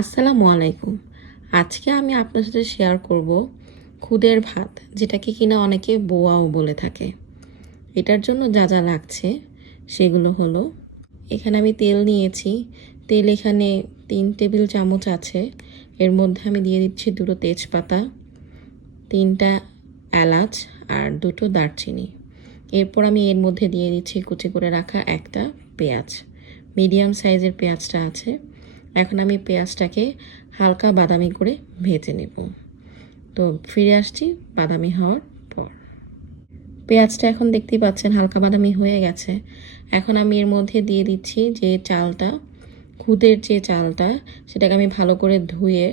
আসসালামু আলাইকুম। আজকে আমি আপনার সাথে শেয়ার করব খুদের ভাত, যেটাকে কিনা অনেকে বোয়াও বলে থাকে। এটার জন্য যা যা লাগছে সেগুলো হলো, এখানে আমি তেল নিয়েছি। তেল এখানে 3 টেবিল চামচ আছে। এর মধ্যে আমি দিয়ে দিচ্ছি 2টো তেজপাতা, 3টা এলাচ আর 2টো দারচিনি। এরপর আমি এর মধ্যে দিয়ে দিচ্ছি কুচি করে রাখা একটা পেঁয়াজ। মিডিয়াম সাইজের পেঁয়াজটা আছে। এখন আমি পেঁয়াজটাকে হালকা বাদামি করে ভেজে নেব। তো ফিরে আসছি বাদামি হওয়ার পর। পেঁয়াজটা এখন দেখতেই পাচ্ছেন হালকা বাদামি হয়ে গেছে। এখন আমি এর মধ্যে দিয়ে দিচ্ছি যে চালটা, খুদের যে চালটা, সেটাকে আমি ভালো করে ধুয়ে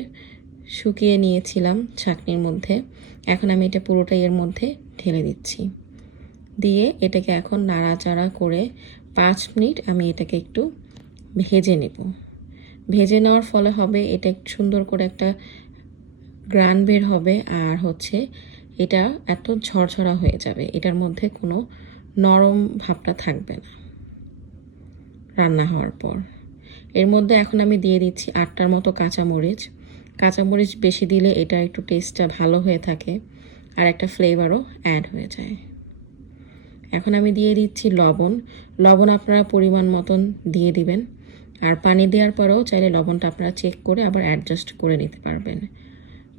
শুকিয়ে নিয়েছিলাম ছাঁকনির মধ্যে। এখন আমি এটা পুরোটাই এর মধ্যে ঢেলে দিচ্ছি। দিয়ে এটাকে এখন নাড়াচাড়া করে 5 মিনিট আমি এটাকে একটু ভেজে নেব। ভেজে নেওয়ার ফলে হবে এটা একটু সুন্দর করে একটা গ্রান বের হবে, আর এটা এত ঝরঝরা হয়ে যাবে, এটার মধ্যে কোনো নরম ভাবটা থাকবে না রান্না হওয়ার পর। এর মধ্যে এখন আমি দিয়ে দিচ্ছি 8টার মতো কাঁচামরিচ। কাঁচামরিচ বেশি দিলে এটা একটু টেস্টটা ভালো হয়ে থাকে আর একটা ফ্লেভারও অ্যাড হয়ে যায়। এখন আমি দিয়ে দিচ্ছি লবণ। লবণ আপনারা পরিমাণ মতন দিয়ে দিবেন, আর পানি দেওয়ার পরেও চাইলে লবণটা আপনারা চেক করে আবার অ্যাডজাস্ট করে নিতে পারবেন।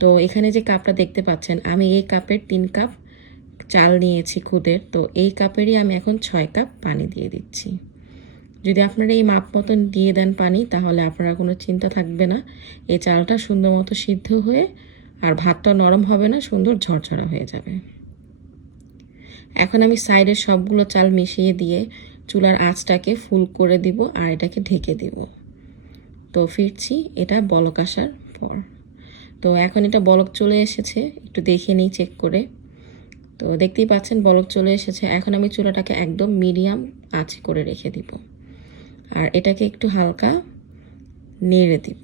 তো এখানে যে কাপটা দেখতে পাচ্ছেন, আমি এই কাপের 3 কাপ চাল নিয়েছি খুদের। তো এই কাপেরই আমি এখন 6 কাপ পানি দিয়ে দিচ্ছি। যদি আপনারা এই মাপ মতন দিয়ে দেন পানি, তাহলে আপনারা কোনো চিন্তা থাকবে না, এই চালটা সুন্দর মতো সিদ্ধ হয়ে আর ভাতটা নরম হবে না, সুন্দর ঝরঝরা হয়ে যাবে। এখন আমি সাইডের সবগুলো চাল মিশিয়ে দিয়ে চুলার আঁচটাকে ফুল করে দিব আর এটাকে ঢেকে দিব। তো ফিরছি এটা বলক আসার পর। তো এখন এটা বলক চলে এসেছে, একটু দেখে নিই চেক করে। তো দেখতেই পাচ্ছেন বলক চলে এসেছে। এখন আমি চুলাটাকে একদম মিডিয়াম আঁচে করে রেখে দিব আর এটাকে একটু হালকা নেড়ে দিব।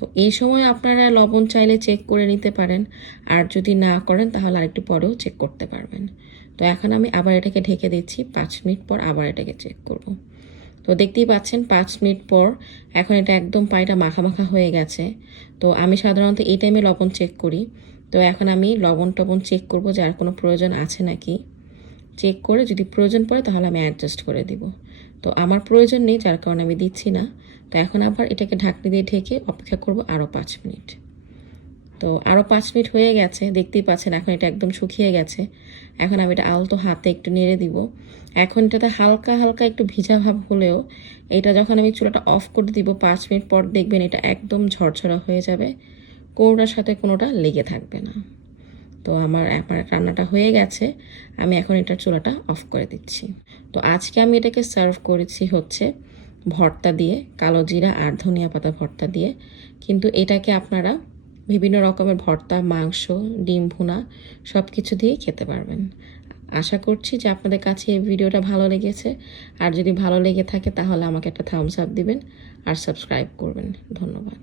তো এই সময় আপনারা লবণ চাইলে চেক করে নিতে পারেন, আর যদি না করেন তাহলে আরেকটু পরেও চেক করতে পারবেন। তো এখন আমি আবার এটাকে ঢেকে দিচ্ছি, 5 মিনিট পর আবার এটাকে চেক করব। তো দেখতেই পাচ্ছেন 5 মিনিট পর এখন এটা একদম পানিটা মাখা মাখা হয়ে গেছে। তো আমি সাধারণত এই টাইমে লবণ চেক করি। তো এখন আমি লবণ টবণ চেক করব যে আর কোনো প্রয়োজন আছে নাকি। চেক করে যদি প্রয়োজন পড়ে তাহলে আমি অ্যাডজাস্ট করে দিব। তো আমার প্রয়োজন নেই, যার কারণে আমি দিচ্ছি না। তো এখন আবার এটাকে ঢাকনি দিয়ে ঢেকে অপেক্ষা করব আরও 5 মিনিট। তো আরও 5 মিনিট হয়ে গেছে, দেখতেই পাচ্ছেন এখন এটা একদম শুকিয়ে গেছে। এখন আমি এটা আলতো হাতে একটু নেড়ে দিব। এখন এটাতে হালকা হালকা একটু ভিজা ভাব হলেও এটা যখন আমি চুলাটা অফ করে দিব 5 মিনিট পর, দেখবেন এটা একদম ঝরঝরা হয়ে যাবে, কোনোটার সাথে কোনোটা লেগে থাকবে না। তো আমার রান্নাটা হয়ে গেছে, আমি এখন এটার চুলাটা অফ করে দিচ্ছি। তো আজকে আমি এটাকে সার্ভ করেছি ভর্তা দিয়ে, কালো জিরা আর ধনিয়া পাতা ভর্তা দিয়ে। কিন্তু এটাকে আপনারা বিভিন্ন রকমের ভর্তা, মাংস, ডিম ভুনা সব কিছু দিয়েই খেতে পারবেন। আশা করছি যে আপনাদের কাছে এই ভিডিওটা ভালো লেগেছে। আর যদি ভালো লেগে থাকে তাহলে আমাকে একটা থামস আপ দিবেন আর সাবস্ক্রাইব করবেন। ধন্যবাদ।